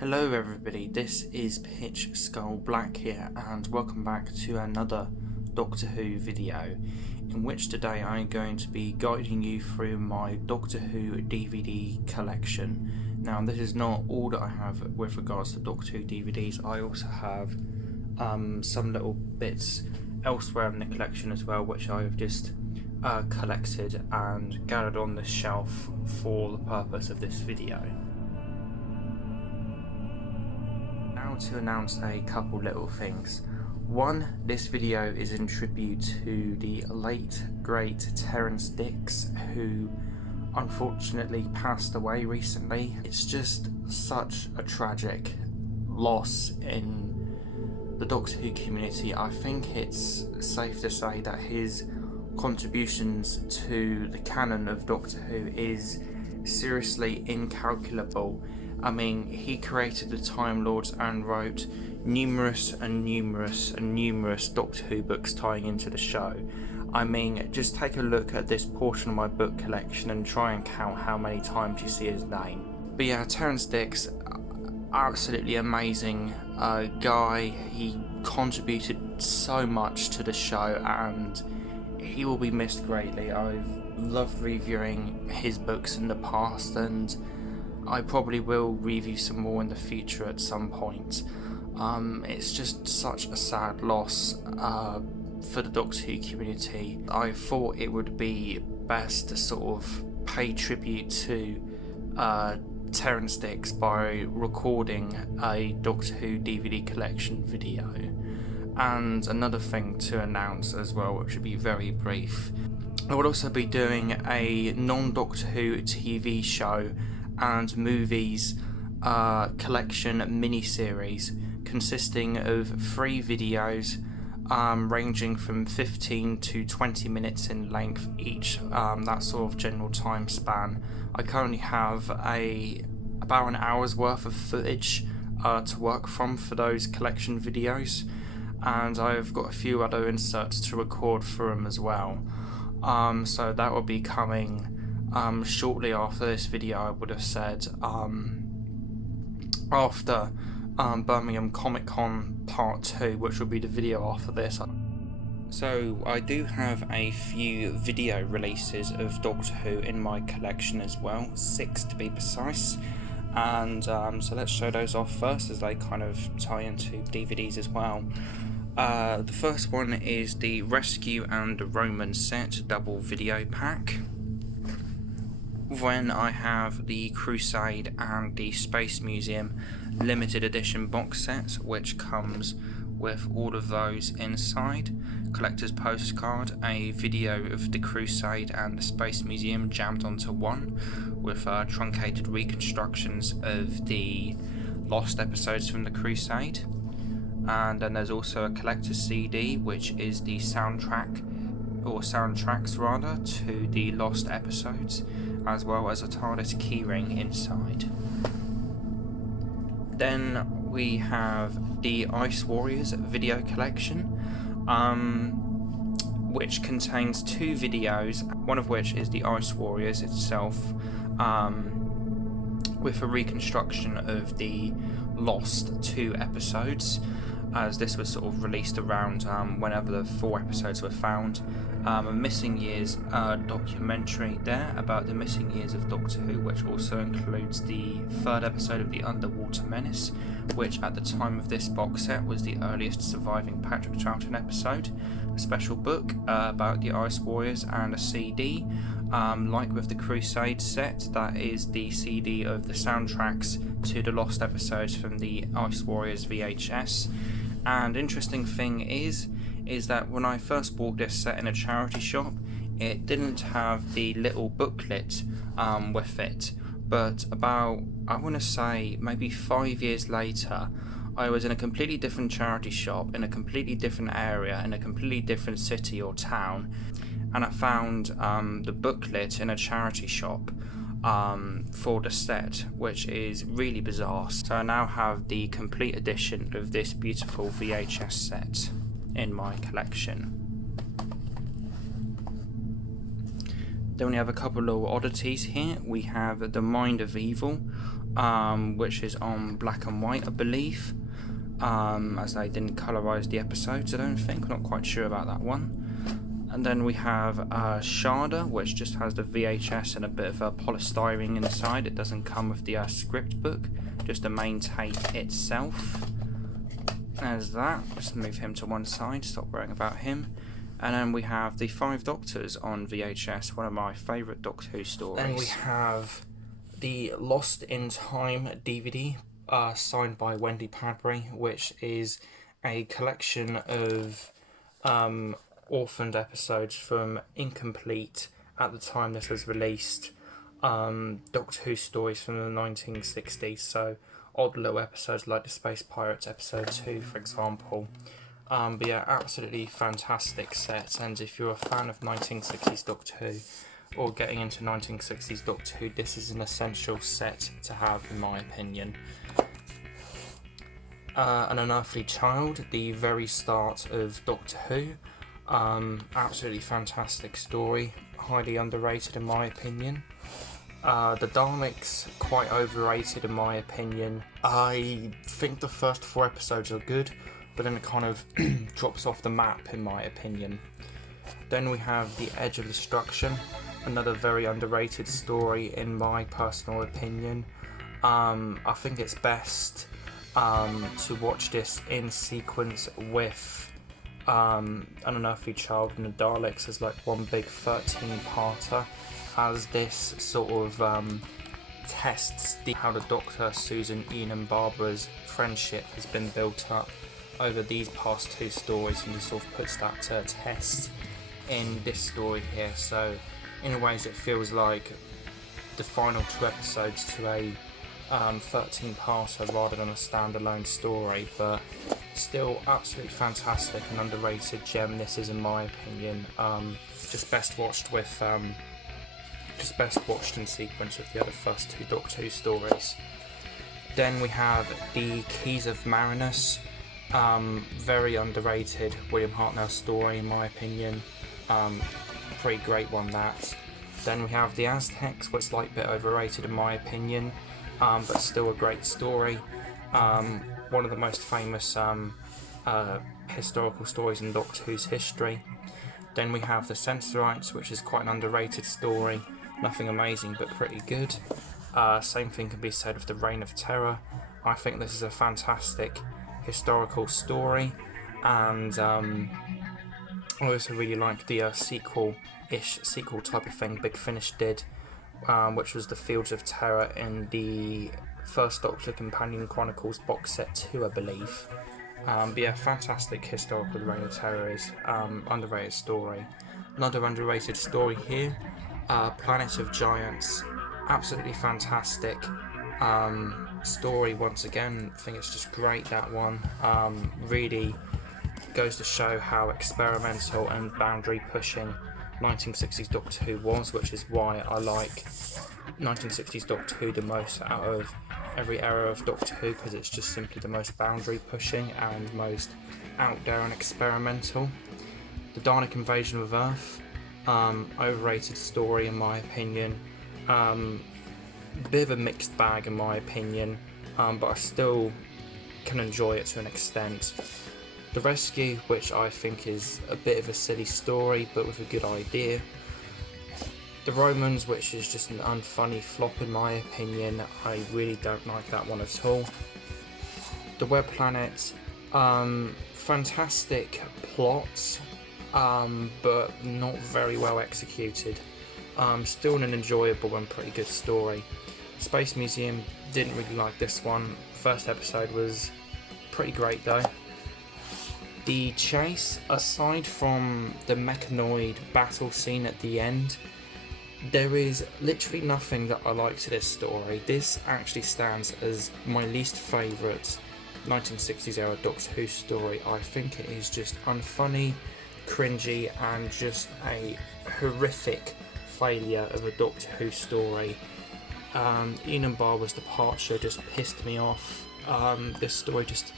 Hello everybody, this is Pitch Skull Black here, and welcome back to another Doctor Who video, in which today I'm going to be guiding you through my Doctor Who DVD collection. Now this is not all that I have with regards to Doctor Who DVDs, I also have some little bits elsewhere in the collection as well, which I have just collected and gathered on the shelf for the purpose of this video. To announce a couple little things. One, this video is in tribute to the late great Terrance Dicks, who unfortunately passed away recently. It's just such a tragic loss in the Doctor Who community. I think it's safe to say that his contributions to the canon of Doctor Who is seriously incalculable. I mean, he created the Time Lords and wrote numerous Doctor Who books tying into the show. I mean, just take a look at this portion of my book collection and try and count how many times you see his name. But yeah, Terrance Dicks, absolutely amazing guy. He contributed so much to the show and he will be missed greatly. I've loved reviewing his books in the past, and I probably will review some more in the future at some point. It's just such a sad loss for the Doctor Who community. I thought it would be best to sort of pay tribute to Terrance Dicks by recording a Doctor Who DVD collection video. And another thing to announce as well, which should be very brief. I will also be doing a non-Doctor Who TV show and movies collection mini-series consisting of 3 videos ranging from 15 to 20 minutes in length each, that sort of general time span. I currently have about an hour's worth of footage to work from for those collection videos, and I've got a few other inserts to record for them as well. So that will be coming shortly after this video, I would have said, after Birmingham Comic Con Part 2, which will be the video after this. So I do have a few video releases of Doctor Who in my collection as well, 6 to be precise, and so let's show those off first, as they kind of tie into DVDs as well. The first one is the Rescue and the Roman set double video pack. Then I have the Crusade and the Space Museum limited edition box set, which comes with all of those inside. Collector's postcard, a video of the Crusade and the Space Museum jammed onto one, with truncated reconstructions of the lost episodes from the Crusade. And then there's also a collector's CD, which is the soundtrack, or soundtracks rather, to the lost episodes, as well as a TARDIS keyring inside. Then we have the Ice Warriors video collection, which contains 2 videos, one of which is the Ice Warriors itself, with a reconstruction of the lost 2 episodes, as this was sort of released around whenever the 4 episodes were found. A Missing Years documentary there about the missing years of Doctor Who, which also includes the 3rd episode of The Underwater Menace, which at the time of this box set was the earliest surviving Patrick Troughton episode. A special book about the Ice Warriors, and a CD, like with the Crusade set, that is the CD of the soundtracks to the lost episodes from the Ice Warriors VHS. And interesting thing is that when I first bought this set in a charity shop, it didn't have the little booklet with it, but about, I want to say, maybe 5 years later, I was in a completely different charity shop, in a completely different area, in a completely different city or town, and I found the booklet in a charity shop for the set, which is really bizarre. So I now have the complete edition of this beautiful VHS set in my collection. Then we have a couple of oddities here. We have The Mind of Evil, which is on black and white, I believe, as they didn't colorise the episodes, I don't think. Not quite sure about that one. And then we have Sharda, which just has the VHS and a bit of polystyrene inside. It doesn't come with the script book, just the main tape itself. There's that. Just move him to one side, stop worrying about him. And then we have the Five Doctors on VHS, one of my favourite Doctor Who stories. Then we have the Lost in Time DVD, signed by Wendy Padbury, which is a collection of orphaned episodes from incomplete, at the time this was released, Doctor Who stories from the 1960s. So odd little episodes like the Space Pirates episode 2, for example. But yeah, absolutely fantastic set, and if you're a fan of 1960s Doctor Who, or getting into 1960s Doctor Who, this is an essential set to have, in my opinion. An Unearthly Child, the very start of Doctor Who. Absolutely fantastic story, highly underrated in my opinion. The Daleks, quite overrated in my opinion. I think the first 4 episodes are good, but then it kind of drops off the map in my opinion. Then we have The Edge of Destruction, another very underrated story in my personal opinion. I think it's best to watch this in sequence with An Unearthly Child and the Daleks as like one big 13-parter, as this sort of tests how the Doctor, Susan, Ian and Barbara's friendship has been built up over these past 2 stories, and just sort of puts that to a test in this story here. So in ways it feels like the final 2 episodes to a 13-parter rather than a standalone story, but still absolutely fantastic and underrated gem this is, in my opinion. Just best watched in sequence with the other first 2 Doctor Who stories. Then we have The Keys of Marinus, very underrated William Hartnell story in my opinion. Pretty great one, that. Then we have The Aztecs, which is like a bit overrated in my opinion, but still a great story. One of the most famous historical stories in Doctor Who's history. Then we have The Censorites, which is quite an underrated story. Nothing amazing, but pretty good. Same thing can be said of The Reign of Terror. I think this is a fantastic historical story, and I also really like the sequel type of thing Big Finish did, which was The Fields of Terror in the First Doctor Companion Chronicles box set 2, I believe. But yeah, fantastic historical The Reign of Terror is. Underrated story. Another underrated story here, Planet of Giants. Absolutely fantastic story once again. I think it's just great, that one. Really goes to show how experimental and boundary pushing 1960s Doctor Who was, which is why I like 1960s Doctor Who the most out of every era of Doctor Who, because it's just simply the most boundary pushing and most out there and experimental. The Dalek Invasion of Earth, overrated story in my opinion. Bit of a mixed bag in my opinion, but I still can enjoy it to an extent. The Rescue, which I think is a bit of a silly story but with a good idea. The Romans, which is just an unfunny flop in my opinion. I really don't like that one at all. The Web Planet, fantastic plots, but not very well executed. Still an enjoyable and pretty good story. Space Museum, didn't really like this one. First episode was pretty great though. The Chase, aside from the mechanoid battle scene at the end, there is literally nothing that I like to this story. This actually stands as my least favourite 1960s era Doctor Who story. I think it is just unfunny, cringy, and just a horrific failure of a Doctor Who story. Ian and Barbara's departure just pissed me off. This story just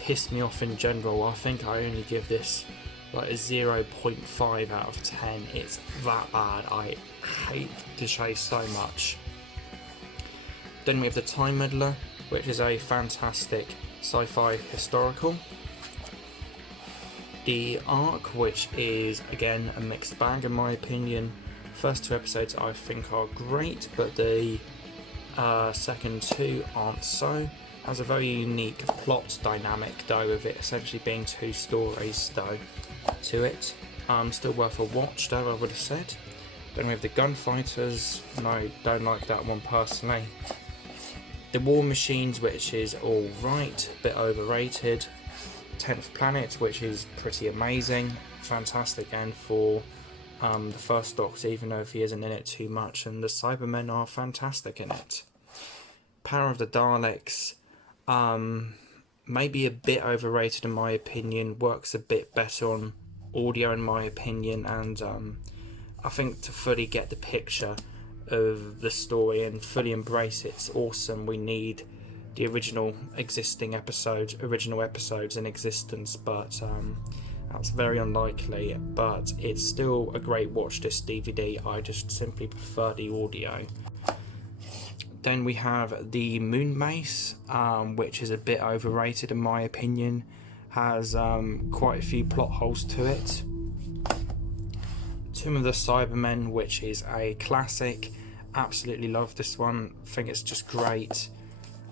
pissed me off in general. I think I only give this like a 0.5 out of 10. It's that bad. I hate the Chase so much. Then we have The Time Meddler, which is a fantastic sci-fi historical. The Ark, which is again a mixed bag in my opinion. First 2 episodes I think are great, but the second 2 aren't so. Has a very unique plot dynamic though, with it essentially being 2 stories though to it. Still worth a watch though, I would have said. Then we have The Gunfighters. No, don't like that one personally. The War Machines, which is alright, a bit overrated. 10th Planet, which is pretty amazing, fantastic, and for the first Doctor, even though if he isn't in it too much, and the Cybermen are fantastic in it. Power of the Daleks, maybe a bit overrated in my opinion, works a bit better on audio in my opinion, and I think to fully get the picture of the story and fully embrace it's awesome, we need the original episodes in existence, but that's very unlikely. But it's still a great watch, this DVD. I just simply prefer the audio. Then we have The Moon Base, which is a bit overrated in my opinion, has quite a few plot holes to it. Tomb of the Cybermen, which is a classic, absolutely love this one, think it's just great.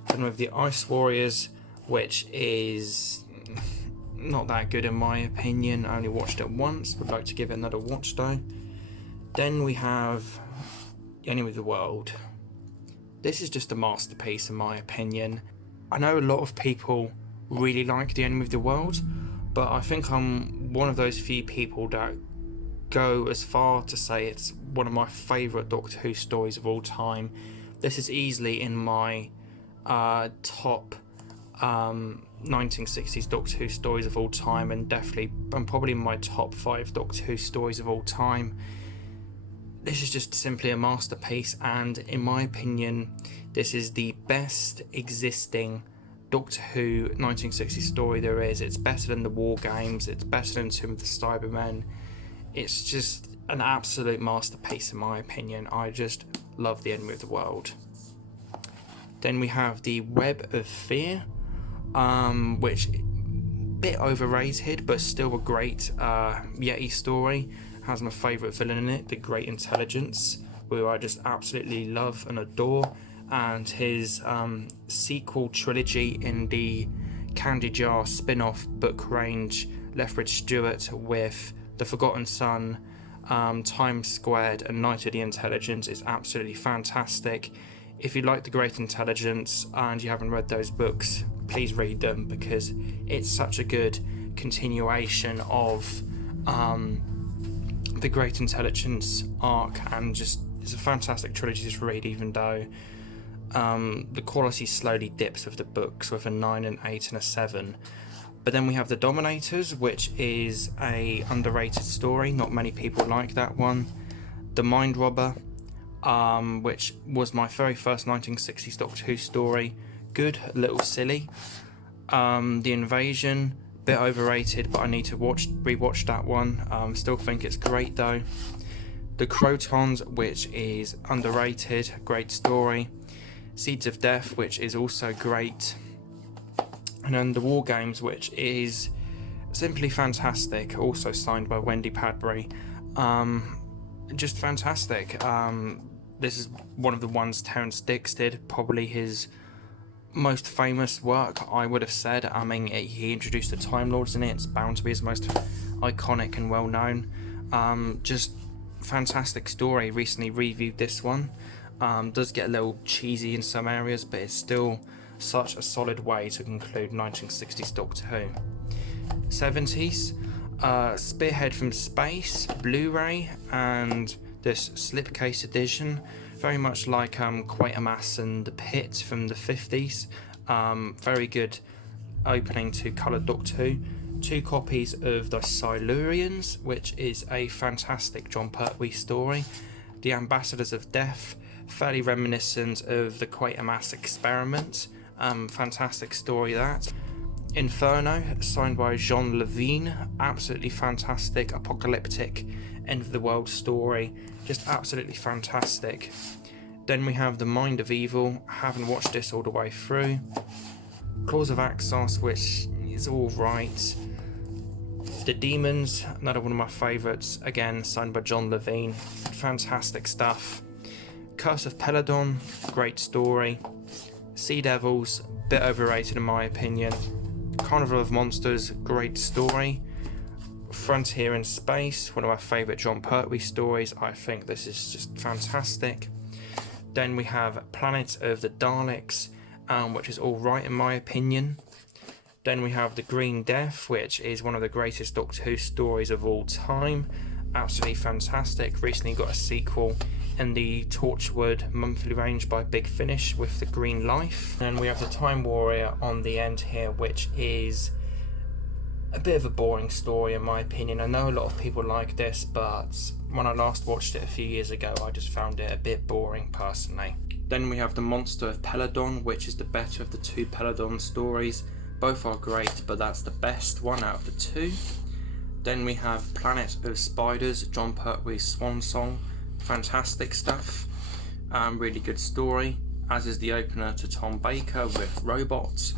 And with The Ice Warriors, which is not that good in my opinion. I only watched it once, would like to give it another watch though. Then we have The Enemy of the World. This is just a masterpiece in my opinion. I know a lot of people really like The Enemy of the World, but I think I'm one of those few people that go as far to say it's one of my favourite Doctor Who stories of all time. This is easily in my top 1960s Doctor Who stories of all time, and probably my top 5 Doctor Who stories of all time. This is just simply a masterpiece, and in my opinion this is the best existing Doctor Who 1960s story there is. It's better than the War Games, it's better than Tomb of the Cybermen. It's just an absolute masterpiece in my opinion. I just love The Enemy of the World. Then we have The Web of Fear, which a bit overrated but still a great Yeti story. Has my favourite villain in it, the Great Intelligence, who I just absolutely love and adore, and his sequel trilogy in the Candy Jar spin-off book range, Lethbridge Stewart, with The Forgotten Son, Time Squared and Night of the Intelligence is absolutely fantastic. If you like The Great Intelligence and you haven't read those books, please read them, because it's such a good continuation of the Great Intelligence arc, and just it's a fantastic trilogy to read, even though the quality slowly dips with the books with a 9, an 8 and a 7. But then we have The Dominators, which is a underrated story, not many people like that one. The Mind Robber, which was my very first 1960s Doctor Who story, good, a little silly. The Invasion, bit overrated, but I need to rewatch that one. Still think it's great though. The Crotons, which is underrated, great story. Seeds of Death, which is also great. And then The War Games, which is simply fantastic, also signed by Wendy Padbury. Just fantastic. This is one of the ones Terrance Dicks did, probably his most famous work, I would have said. I mean, he introduced the Time Lords in it, it's bound to be his most iconic and well known. Just fantastic story. Recently reviewed this one. Does get a little cheesy in some areas, but it's still such a solid way to conclude 1960s Doctor Who. 70s, Spearhead from Space, Blu-ray, and this slipcase edition, very much like Quatermass and The Pit from the 50s. Very good opening to coloured Doctor Who. 2 copies of The Silurians, which is a fantastic John Pertwee story. The Ambassadors of Death, fairly reminiscent of the Quatermass Experiment. Fantastic story that. Inferno, signed by Jean Levine, absolutely fantastic, apocalyptic, end of the world story, just absolutely fantastic. Then we have The Mind of Evil. I haven't watched this all the way through. Claws of Axos, which is alright. The Demons, another one of my favourites, again signed by John Levine, fantastic stuff. Curse of Peladon, great story. Sea Devils, bit overrated in my opinion. Carnival of Monsters, great story. Frontier in Space, one of my favourite John Pertwee stories. I think this is just fantastic. Then we have Planet of the Daleks, which is alright in my opinion. Then we have The Green Death, which is one of the greatest Doctor Who stories of all time. Absolutely fantastic. Recently got a sequel in the Torchwood monthly range by Big Finish with The Green Life. And we have The Time Warrior on the end here, which is a bit of a boring story in my opinion. I know a lot of people like this, but when I last watched it a few years ago, I just found it a bit boring personally. Then we have The Monster of Peladon, which is the better of the two Peladon stories. Both are great, but that's the best one out of the two. Then we have Planet of Spiders, John Pertwee's swan song. Fantastic stuff. Really good story, as is the opener to Tom Baker with Robots.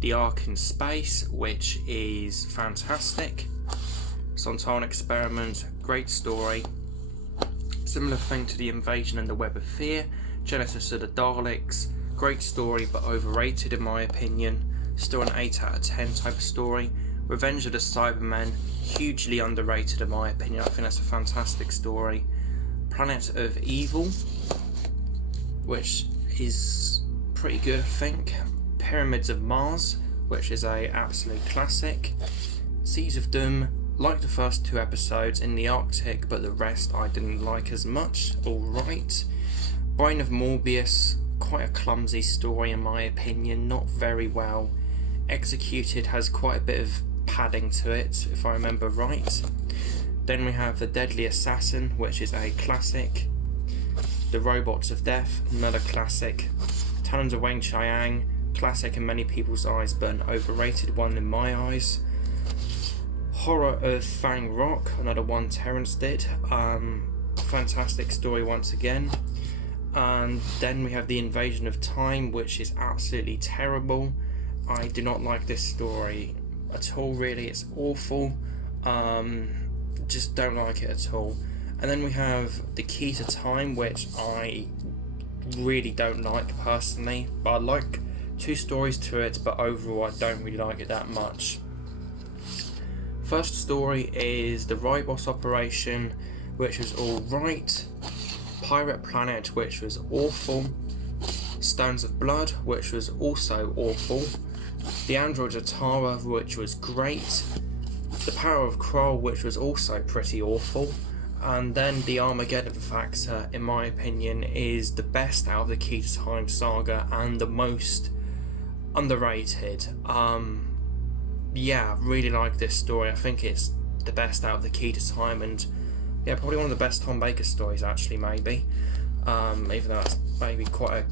The Ark in Space, which is fantastic. Sontaran Experiment, great story. Similar thing to The Invasion and the Web of Fear. Genesis of the Daleks, great story but overrated in my opinion. Still an 8 out of 10 type of story. Revenge of the Cybermen, hugely underrated in my opinion. I think that's a fantastic story. Planet of Evil, which is pretty good I think. Pyramids of Mars, which is a absolute classic. Seas of Doom, like the first 2 episodes in the Arctic, but the rest I didn't like as much. Alright. Brain of Morbius, quite a clumsy story in my opinion, not very well executed, has quite a bit of padding to it if I remember right. Then we have The Deadly Assassin, which is a classic. The Robots of Death, another classic. Talons of Weng Chiang, classic in many people's eyes but an overrated one in my eyes. Horror of Fang Rock, another one Terrance did. Fantastic story once again. And then we have The Invasion of Time, which is absolutely terrible. I do not like this story at all really, it's awful. Just don't like it at all. And then we have The Key to Time, which I really don't like personally, but I like 2 stories to it, but overall I don't really like it that much. First story is The Ribos Operation, which was alright. Pirate Planet, which was awful. Stones of Blood, which was also awful. The Android of Tara, which was great. The Power of Kroll, which was also pretty awful. And then the Armageddon Factor, in my opinion, is the best out of the Key to Time saga and the most underrated. Yeah, really like this story. I think it's the best out of the Key to Time, and yeah, probably one of the best Tom Baker stories actually, maybe. Even though that's maybe quite an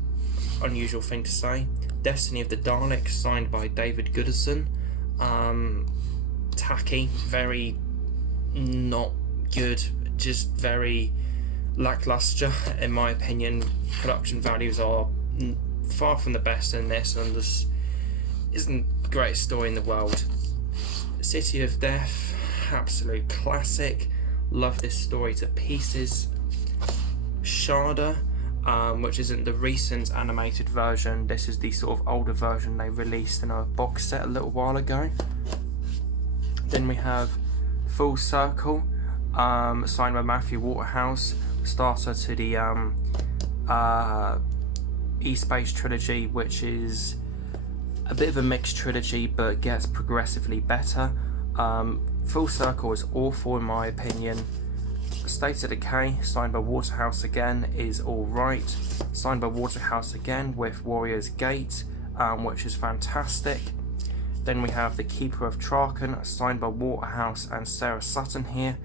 unusual thing to say. Destiny of the Daleks, signed by David Goodison. Tacky, very not good, just very lackluster in my opinion. Production values are far from the best in this, and this isn't the greatest story in the world. City of Death, absolute classic. Love this story to pieces. Shada, which isn't the recent animated version, this is the sort of older version they released in a box set a little while ago. Then we have Full Circle, signed by Matthew Waterhouse, starter to the E-Space trilogy, which is a bit of a mixed trilogy but gets progressively better. Full Circle is awful in my opinion. State of Decay, signed by Waterhouse again, is alright. Signed by Waterhouse again with Warrior's Gate, which is fantastic. Then we have The Keeper of Traken, signed by Waterhouse and Sarah Sutton here.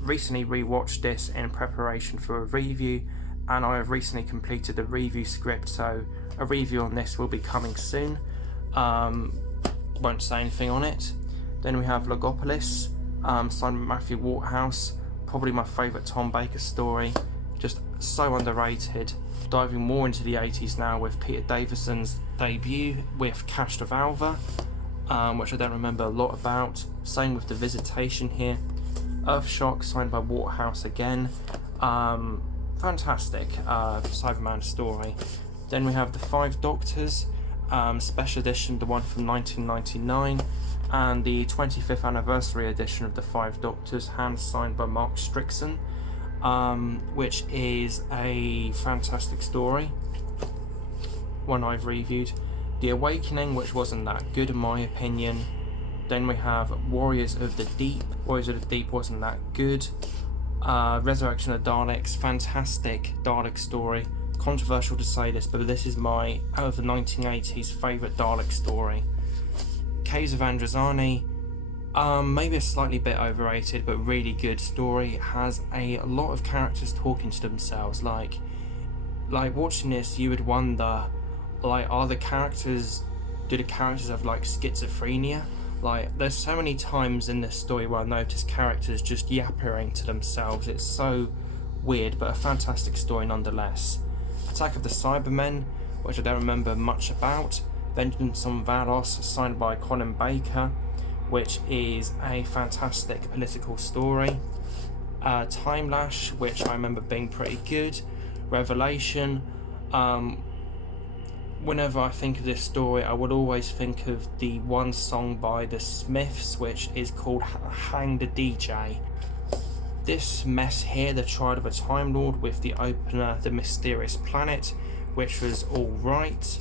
Recently rewatched this in preparation for a review, and I have recently completed the review script, so a review on this will be coming soon. Won't say anything on it. Then we have Logopolis, signed by Matthew Waterhouse, probably my favourite Tom Baker story. just so underrated. Diving more into the 80s now with Peter Davison's debut with Castrovalva, which I don't remember a lot about. Same with The Visitation here. Earthshock, signed by Waterhouse again. Fantastic Cyberman story. Then we have The Five Doctors, special edition, the one from 1999, and the 25th anniversary edition of The Five Doctors, hand signed by Mark Strickson, which is a fantastic story, one I've reviewed. The Awakening, which wasn't that good in my opinion. Then we have Warriors of the Deep. Warriors of the Deep wasn't that good. Resurrection of Daleks, fantastic Dalek story. Controversial to say this, but this is my, out of the 1980s, favourite Dalek story. Caves of Androzani, maybe a slightly bit overrated, but really good story. It has a lot of characters talking to themselves. Like watching this, you would wonder, like, do the characters have like schizophrenia? Like, there's so many times in this story where I notice characters just yapping to themselves. It's so weird, but a fantastic story nonetheless. Attack of the Cybermen, which I don't remember much about. Vengeance on Valos, signed by Colin Baker, which is a fantastic political story. Time Lash, which I remember being pretty good. Revelation. Whenever I think of this story, I would always think of the one song by the Smiths, which is called Hang the DJ. This mess here, The Trial of a Time Lord, with the opener The Mysterious Planet, which was all right.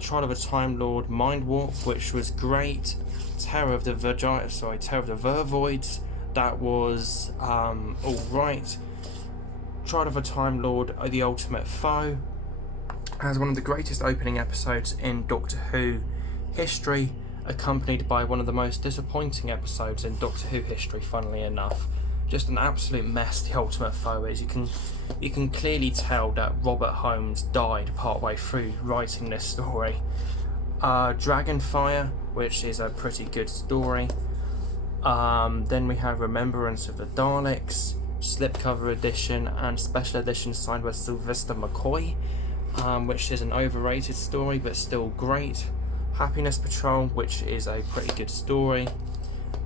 Trial of a Time Lord Mind Warp, which was great. Terror of the Vervoids, that was all right. Trial of a Time Lord The Ultimate Foe has one of the greatest opening episodes in Doctor Who history, accompanied by one of the most disappointing episodes in Doctor Who history, funnily enough. Just an absolute mess The Ultimate Foe is. You can clearly tell that Robert Holmes died partway through writing this story. Dragonfire, which is a pretty good story. Then we have Remembrance of the Daleks, slipcover edition and special edition signed by Sylvester McCoy, which is an overrated story but still great. Happiness Patrol, which is a pretty good story.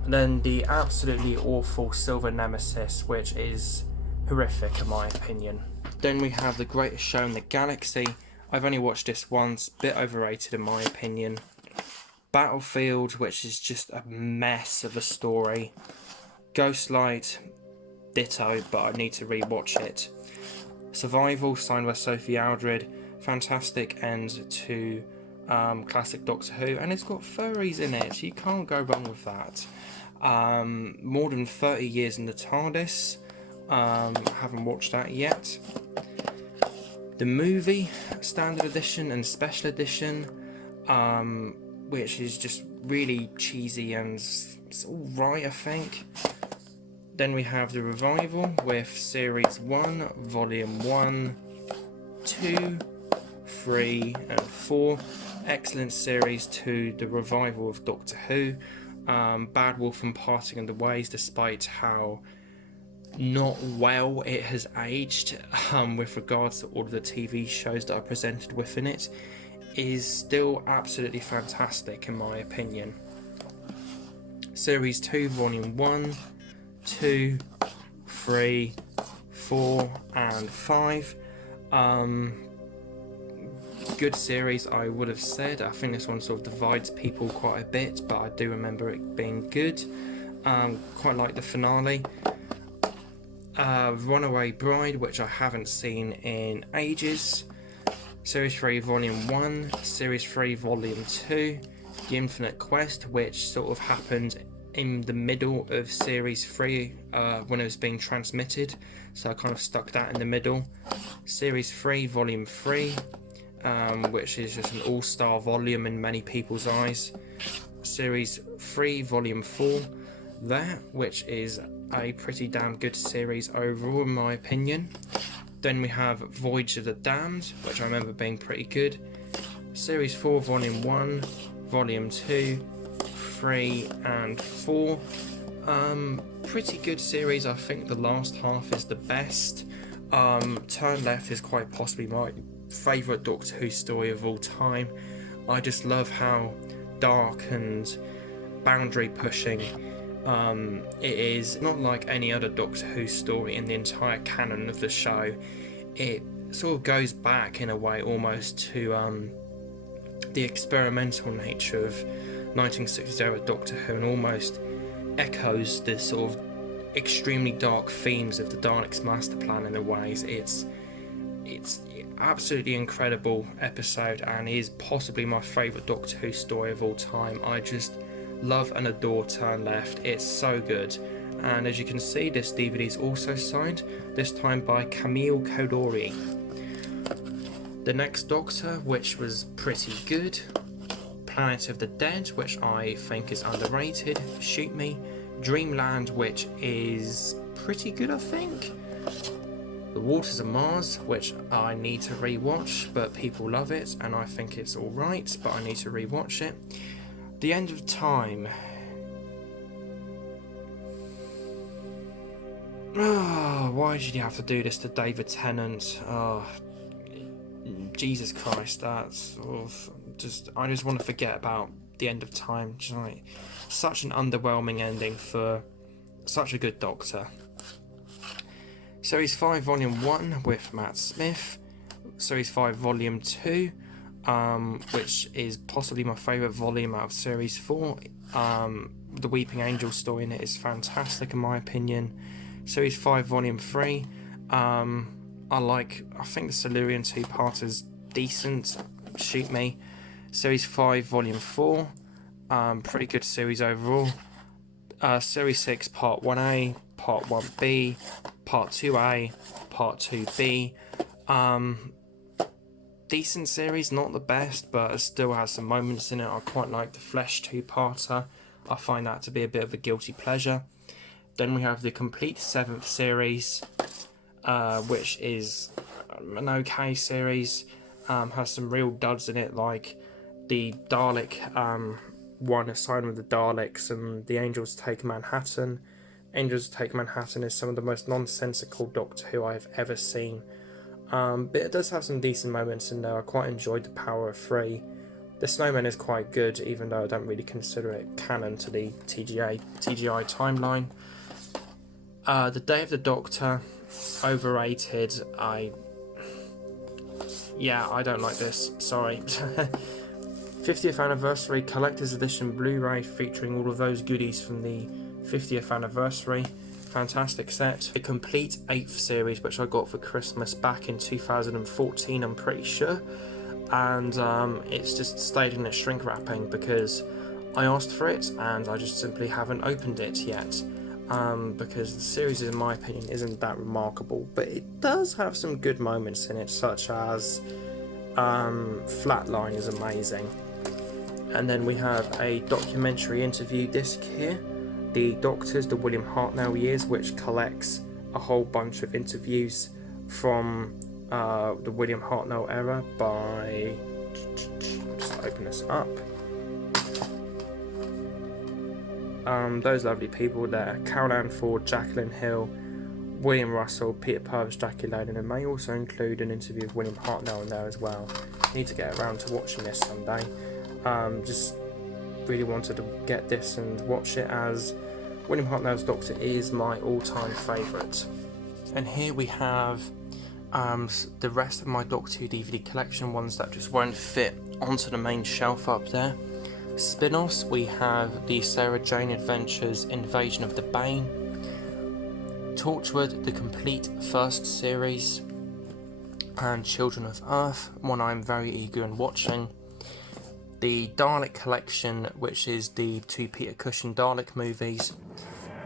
And then the absolutely awful Silver Nemesis, which is horrific in my opinion. Then we have The Greatest Show in the Galaxy. I've only watched this once, bit overrated in my opinion. Battlefield, which is just a mess of a story. Ghostlight, ditto, but I need to rewatch it. Survival, signed by Sophie Aldred, fantastic end to classic Doctor Who, and it's got furries in it, you can't go wrong with that. More than 30 years in the TARDIS, haven't watched that yet. The movie, standard edition and special edition, which is just really cheesy and it's alright, I think. Then we have The Revival with Series 1, Volume 1, 2, 3 and 4. Excellent series to The Revival of Doctor Who. Bad Wolf and Parting of the Ways, despite how not well it has aged with regards to all of the TV shows that are presented within it, is still absolutely fantastic in my opinion. Series 2, Volume 1, 2, 3, 4 and 5. Good series, I would have said. I think this one sort of divides people quite a bit, but I do remember it being good. Quite like the finale. Runaway Bride, which I haven't seen in ages. Series 3 Volume 1, Series 3 Volume 2, The Infinite Quest, which sort of happened in the middle of Series 3 when it was being transmitted, so I kind of stuck that in the middle. Series 3 Volume 3, which is just an all-star volume in many people's eyes. Series 3 Volume 4 there, which is a pretty damn good series overall in my opinion. Then we have Voyage of the Damned, which I remember being pretty good. Series 4 Volume 1, Volume 2, 3 and 4. Pretty good series. I think the last half is the best. Turn Left is quite possibly my favourite Doctor Who story of all time. I just love how dark and boundary pushing it is. Not like any other Doctor Who story in the entire canon of the show. It sort of goes back in a way almost to the experimental nature of 1960s era Doctor Who, and almost echoes the sort of extremely dark themes of the Daleks' master plan in a ways. It's absolutely incredible episode, and is possibly my favourite Doctor Who story of all time. I just love and adore Turn Left. It's so good. And as you can see, this DVD is also signed, this time by Camille Coduri. The Next Doctor, which was pretty good. Planet of the Dead, which I think is underrated. Shoot Me. Dreamland, which is pretty good, I think. The Waters of Mars, which I need to rewatch, but people love it, and I think it's alright, but I need to rewatch it. The End of Time. Why did you have to do this to David Tennant? Jesus Christ, that's I just want to forget about The End of Time. Just like, such an underwhelming ending for such a good Doctor. Series 5 Volume 1 with Matt Smith. Series 5 Volume 2, which is possibly my favourite volume out of Series 4. The Weeping Angel story in it is fantastic in my opinion. Series 5 Volume 3, I think the Silurian two-part is decent. Shoot Me. Series 5 Volume 4, pretty good series overall. Series 6 Part 1A, Part 1B, Part 2A, Part 2B. Decent series, not the best, but it still has some moments in it. I quite like the Flesh two-parter. I find that to be a bit of a guilty pleasure. Then we have the complete 7th series, which is an okay series. Has some real duds in it, like the Dalek one, A Sign of the Daleks, and The Angels Take Manhattan. Angels Take Manhattan is some of the most nonsensical Doctor Who I have ever seen. But it does have some decent moments in there. I quite enjoyed The Power of Three. The Snowman is quite good, even though I don't really consider it canon to the TGI timeline. The Day of the Doctor, overrated. I don't like this, sorry. 50th Anniversary Collector's Edition Blu-ray featuring all of those goodies from the 50th Anniversary. Fantastic set. The complete 8th series, which I got for Christmas back in 2014, I'm pretty sure. And it's just stayed in its shrink wrapping because I asked for it and I just simply haven't opened it yet. Because the series, in my opinion, isn't that remarkable, but it does have some good moments in it, such as Flatline is amazing. And then we have a documentary interview disc here, The Doctors, the William Hartnell Years, which collects a whole bunch of interviews from the William Hartnell era by... just open this up. Those lovely people there: Carol Ann Ford, Jacqueline Hill, William Russell, Peter Purves, Jackie Loden, and may also include an interview of William Hartnell in there as well. Need to get around to watching this someday. Just really wanted to get this and watch it, as William Hartnell's Doctor is my all-time favourite. And here we have the rest of my Doctor Who DVD collection, ones that just won't fit onto the main shelf up there. Spin-offs, we have the Sarah Jane Adventures Invasion of the Bane, Torchwood, the complete first series, and Children of Earth, one I'm very eager in watching. The Dalek Collection, which is the 2 Peter Cushing Dalek movies.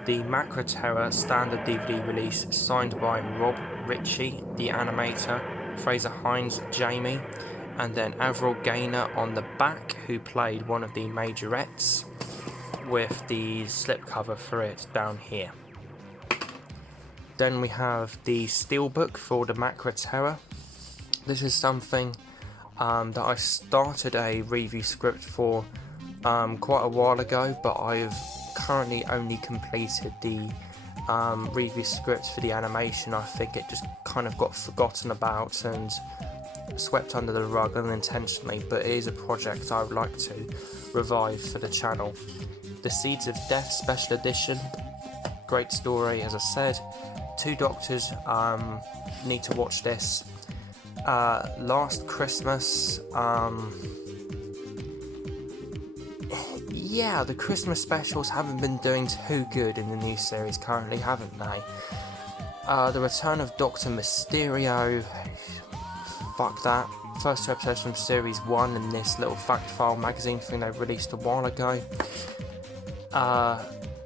The Macra Terror standard DVD release signed by Rob Ritchie, the animator, Fraser Hines, Jamie, and then Avril Gaynor on the back, who played one of the majorettes, with the slipcover for it down here. Then we have the steelbook for the Macra Terror. This is something that I started a review script for quite a while ago, but I've currently only completed the read the scripts for the animation, I think it just kind of got forgotten about and swept under the rug unintentionally, but it is a project I would like to revive for the channel. The Seeds of Death Special Edition, great story as I said. 2 Doctors, need to watch this. Last Christmas, yeah, the Christmas specials haven't been doing too good in the new series currently, haven't they? The Return of Dr. Mysterio, fuck that. First 2 episodes from Series 1 in this little fact file magazine thing they released a while ago.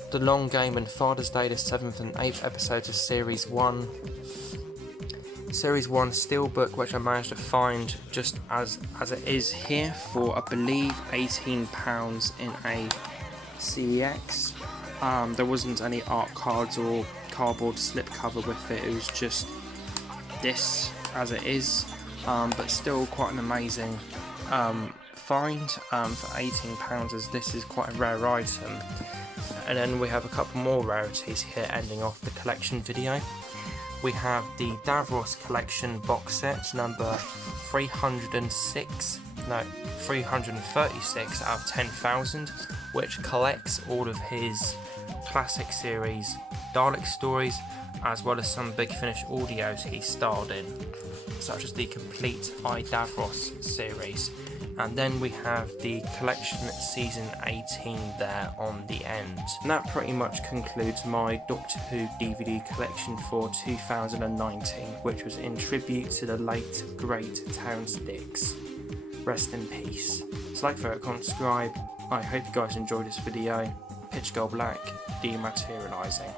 The Long Game and Father's Day, the 7th and 8th episodes of Series 1. Series 1 Steelbook, which I managed to find just as it is here for, I believe, £18 in a CEX. There wasn't any art cards or cardboard slipcover with it, it was just this as it is, but still quite an amazing find for £18, as this is quite a rare item. And then we have a couple more rarities here ending off the collection video. We have the Davros collection box set number 336 out of 10,000, which collects all of his classic series Dalek stories, as well as some Big Finish audios he starred in, such as the complete I Davros series. And then we have the collection season 18 there on the end. And that pretty much concludes my Doctor Who DVD collection for 2019, which was in tribute to the late, great Terrance Dicks. Rest in peace. So like, favorite, comment, subscribe. I hope you guys enjoyed this video. Pitch Go Black, dematerialising.